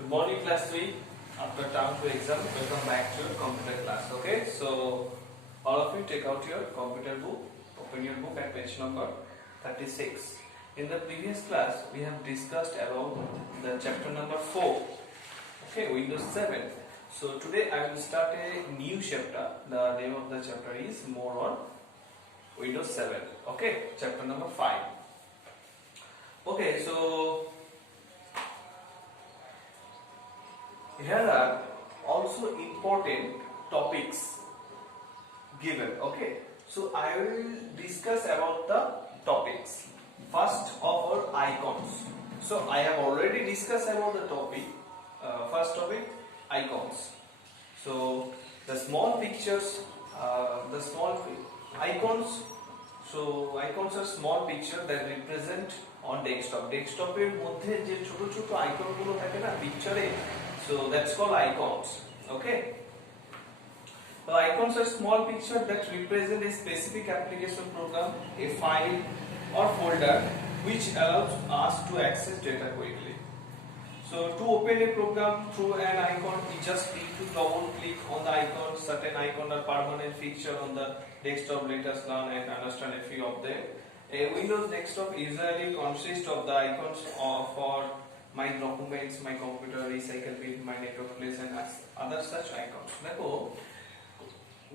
Good morning, class 3. After term 2 exam, welcome back to your computer class. Okay, so all of you take out your computer book, open your book at page number 36. In the previous class, we have discussed about the chapter number 4. Okay, Windows 7. So today I will start a new chapter. The name of the chapter is More on Windows 7. Okay, chapter number 5. Okay, so here are also important topics given. Okay, so I will discuss about the topics. First of all, icons. So I have already discussed about the topic. First topic, icons. So the small pictures, the small icons. So icons are small picture that represent on desktop. Desktopের মধ্যে যে ছোট ছোট আইকন গুলো থাকে না পিকচারে, so that's called icons. Okay. The icons are small picture that represent a specific application program, a file or folder which allows us to access data quickly. So to open a program through an icon, we just need to double click on the icon. Certain icons are permanent feature on the desktop. Let us learn and understand a few of them. A Windows desktop usually consists of the icons for my documents, my computer, recycle bin, my network place and other such icons. দেখো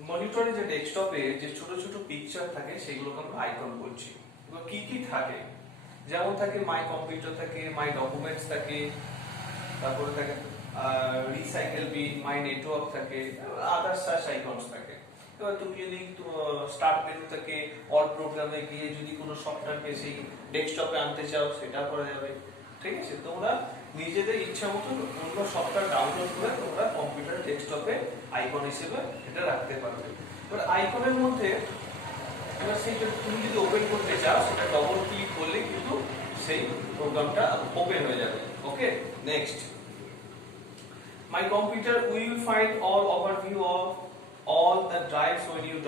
মনিটরে যে ডেস্কটপে যে ছোট ছোট পিকচার থাকে সেগুলোকে আমরা আইকন বলছি। এগুলো কি কি থাকে? যেমন থাকে মাই কম্পিউটার থাকে, মাই ডকুমেন্টস থাকে, তারপরে থাকে রিসাইকেল বিন, মাই নেটওয়ার্ক থাকে, আদার সাচ আইকনস থাকে। এবার তুমি যদি স্টার্ট মেনু থেকে অল প্রোগ্রামে গিয়ে যদি কোনো সফটওয়্যারকে সেই ডেস্কটপে আনতে চাও সেটা করা যাবে। ঠিক আছে, তোমরা নিজেদের ইচ্ছা মতো অন্য সফটওয়্যার ডাউনলোড করে তোমরা কম্পিউটার ডেস্কটপে আইকন হিসেবে এটা রাখতে পারবে। এবার আইকনের মধ্যে এবার সেইটা তুমি যদি ওপেন করতে চাও সেটা ডবল ক্লিক করলে কিন্তু সেই প্রোগ্রামটা ওপেন হয়ে যাবে। ওকে, next, my computer will find all overview of all the drives when you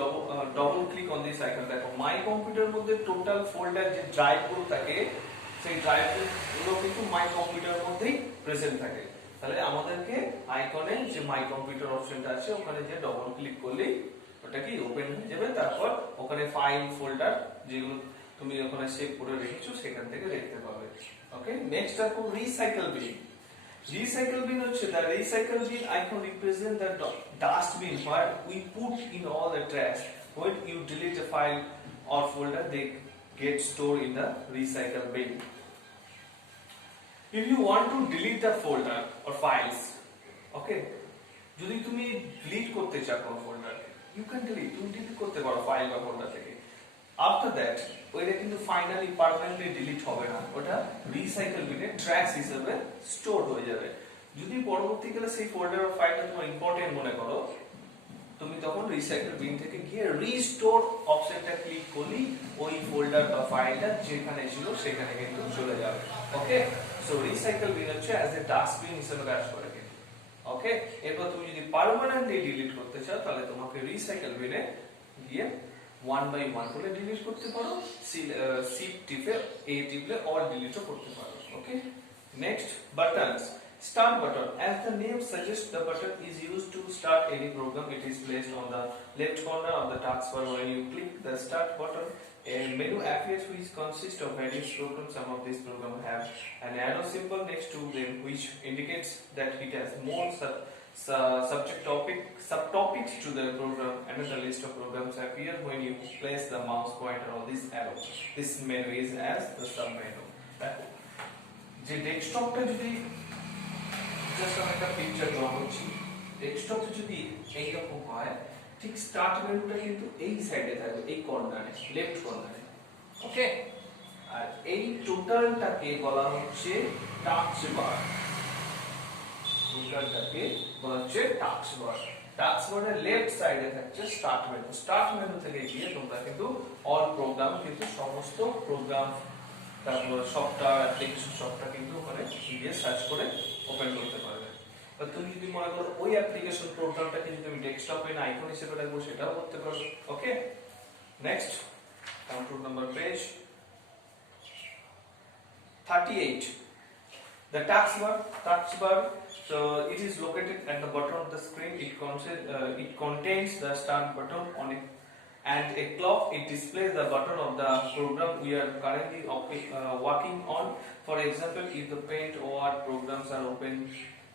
double click on this icon. দেখো my computer মধ্যে টোটাল ফোল্ডার যে ড্রাইভ গুলো থাকে সেই ড্রাইভ গুলো কিন্তু my computer মধ্যেই প্রেজেন্ট থাকে। তাহলে আমাদেরকে আইকনে যে my computer অপশনটা আছে ওখানে যে ডবল ক্লিক করলেই ওটা কি ওপেন হয়ে যাবে। তারপর ওখানে ফাইল ফোল্ডার যেগুলো তুমি ওখানে সেভ করে রেখেছো সেখান থেকে দেখতে পাবে। ওকে, নেক্সট দেখো রিসাইকেল বিন। Recycle bin হচ্ছে the recycle bin icon represent the dustbin where we put in all the trash. When you delete a file or folder, they get stored in the recycle bin. If you want to delete the folder or files, okay, যদি তুমি delete করতে চাও কোন folder, you can delete, তুমি delete করতে পারো ফাইল বা ফোল্ডার থেকে। After that, ওইটা কিন্তু ফাইনালি পার্মানেন্টলি ডিলিট হবে না, ওটা রিসাইকেল বিনে ট্র্যাশ হিসেবে স্টোর হয়ে যাবে। যদি পরবর্তীকালে সেই ফোল্ডার বা ফাইলটা তোমার ইম্পর্টেন্ট মনে করো, তুমি তখন রিসাইকেল বিন থেকে গিয়ে রিস্টোর অপশনটা ক্লিক করলেই ওই ফোল্ডার বা ফাইলটা যেখানে ছিল সেখানে কিন্তু চলে যাবে। ওকে, সো রিসাইকেল বিন হচ্ছে অ্যাজ এ ডাস্টবিন হিসেবে কাজ করে। ওকে, এরপর তুমি যদি পার্মানেন্টলি ডিলিট করতে চাও তাহলে তোমাকে রিসাইকেল বিনে গিয়ে ওয়ান বাই ওয়ান করে ডিলিট করতে পারো, শিফট টিপে এ টিপলে অল ডিলিটও করতে পারো। Okay, next, buttons. Start button. As the name suggests, the button is used to start any program. It is placed on the left corner of the taskbar. When you click the start button, a menu appears which consists of various programs. Some of these programs have an arrow symbol next to them which indicates that it has more subtopics to the program. Another list of programs appear when you place the mouse pointer on this arrow. This menu is as the sub menu. যে ডেস্কটপটা যদি জাস্ট আমি একটা picture draw করছি, ডেস্কটপে যদি এইরকম হয়, ঠিক স্টার্ট মেনুটা কিন্তু এই সাইডে থাকবে, এই কর্নারে, লেফট কর্নারে। ওকে, আর এই টোটালটাকে বলা হচ্ছে টাস্ক বার। টোটালটাকে বলা হচ্ছে টাস্ক বার। টাস্ক বারের লেফট সাইডে থাকছে স্টার্ট মেনু। স্টার্ট মেনু থেকে গিয়ে তোমরা কিন্তু অল প্রোগ্রাম, কিন্তু সমস্ত প্রোগ্রাম, তারপর সফটওয়্যার অ্যাপ্লিকেশন সবটা কিন্তু ওখানে গিয়ে সার্চ করে ওপেন করতে পারবে। বা তুমি যদি মনে করো ওই অ্যাপ্লিকেশন প্রোগ্রামটাকে যদি আমি ডেস্কটপে না আইকন হিসেবে রাখবো সেটাও করতে পারবে। Okay, next, come to number page 38. The task bar, so it is located at the bottom of the screen. It contains the start button on it and a clock. It displays the button of the program we are currently working on. For example, if the Paint or programs are open,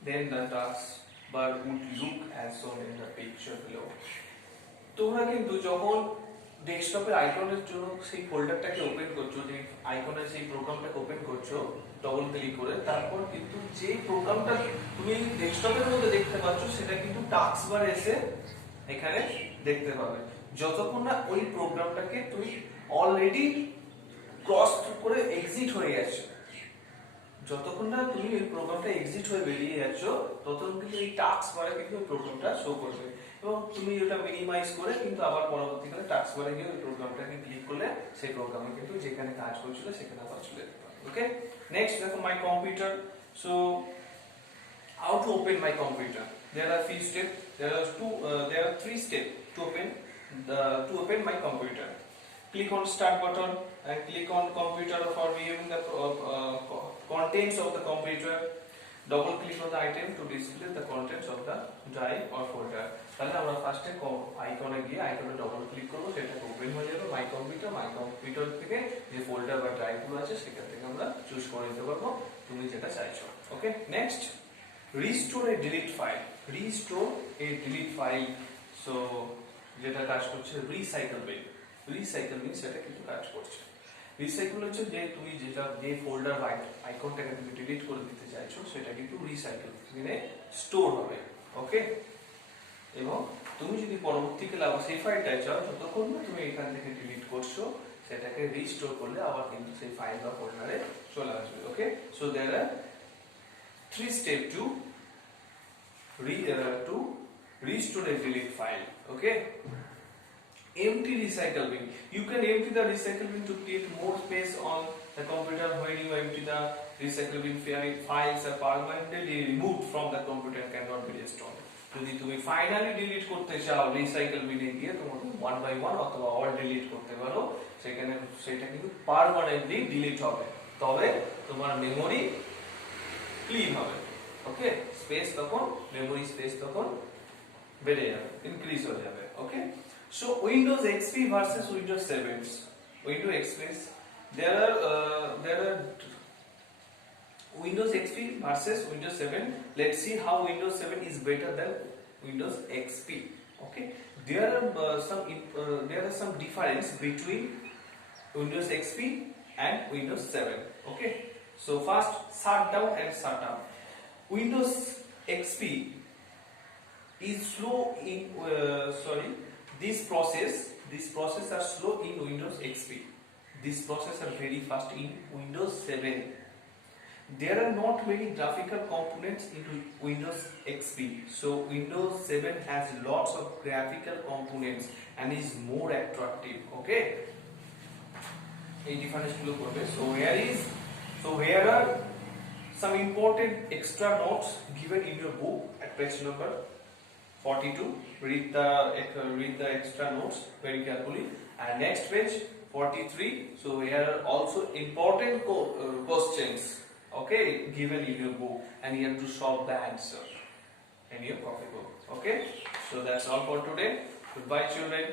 then the task bar would look as shown in the picture below. তোমরা কিন্তু যখন ডেস্কটপের আইকনের জন্য সেই ফোল্ডারটাকে ওপেন করছো, যে আইকনের সেই প্রোগ্রামটাকে ওপেন করছো ডবল ক্লিক করে, তারপর কিন্তু যে প্রোগ্রামটা তুমি ডেস্কটপের মধ্যে দেখতে পাচ্ছ সেটা কিন্তু টাস্ক বার এসে এখানে দেখতে পাবে। যতক্ষণ না ওই প্রোগ্রামটাকে তুমি অলরেডি ক্রস করে এক্সিট হয়ে গেছো, যতক্ষণ না তুমি এই প্রোগ্রামটা এক্সিট হয়ে বেরিয়ে যাচ্ছ, ততক্ষণ কিন্তু এই টাস্ক বারে কিন্তু ওই প্রোগ্রামটা শো করবে এবং তুমি এটা মিনিমাইজ করে কিন্তু আবার পরবর্তীকালে টাস্ক বারে গিয়ে ওই প্রোগ্রামটাকে ক্লিক করলে সেই প্রোগ্রামে কিন্তু যেখানে কাজ করছিল সেখানে আবার চলে যেতে পারবে। ওকে, নেক্সট দেখো my computer. So how to open my computer? There are few steps. There are three steps to open my computer. Click on start button and click on computer for viewing the contents of the computer. Double click on the item to display the contents of the drive or folder. তাহলে আমরা ফার্স্টে আইকনে গিয়ে আইকনে double click করব, সেটা ওপেন হয়ে যাবে মাই কম্পিউটার থেকে যে ফোল্ডার বা ড্রাইভগুলো আছে সেখান থেকে আমরা চুজ করে নিতে পারবো তুমি যেটা চাইছো। ওকে, নেক্সট রিস্টোর এ ডিলিট ফাইল। সো যেটা কাজ করছে রিসাইকেল বিন সেটা কিন্তু কাজ করছে। রিসাইকেল হচ্ছে যে তুমি যে ফোল্ডার আইকনটাকে তুমি ডিলিট করে দিতে চাইছো সেটা কিন্তু রিসাইকেল বিনে স্টোর হবে। ওকে, এবং তুমি যদি পরবর্তীকালে আবার সেই ফাইলটা চাও, যতক্ষণ না তুমি এখান থেকে ডিলিট করছো সেটাকে রিস্টোর করলে আবার কিন্তু সেই ফাইল বা ফোল্ডারে চলে আসবে। ওকে, সো देयर আর 3 steps to restore a delete file. Okay, empty recycle bin. You can empty the recycle bin to create more space on the computer. When you empty the recycle bin, files are permanently removed from the computer and cannot be restored. যদি তুমি finally delete করতে চাও রিসাইকেল বিনে গিয়ে, তোমাকে 1 by 1 অথবা all delete করতে পারো, সেখানে সেটা কিন্তু পার্মানেন্টলি ডিলিট হবে, তবে তোমার মেমরি ক্লিন হবে। ওকে, স্পেস তখন মেমরি স্পেস তখন বেড়ে যাবে, ইনক্রিজ হয়ে যাবে। Okay, so Windows XP versus Windows 7। Windows XP there are Windows XP versus Windows 7. Let's see how Windows 7 is better than Windows XP. Okay, there are some difference between Windows XP and Windows 7. Okay, so first shutdown and startup. Windows XP is slow in this process are slow in Windows XP. This process are very fast in Windows 7. There are not many graphical components in Windows XP, so Windows 7 has lots of graphical components and is more attractive. Okay, এই difference গুলো করবে। So here are some important extra notes given in your book at page number 42. Read the extra notes very carefully. And next page 43. So here are also important questions, okay, given in your book, and you have to solve the answer in your copy book. Okay, so that's all for today. Goodbye, children.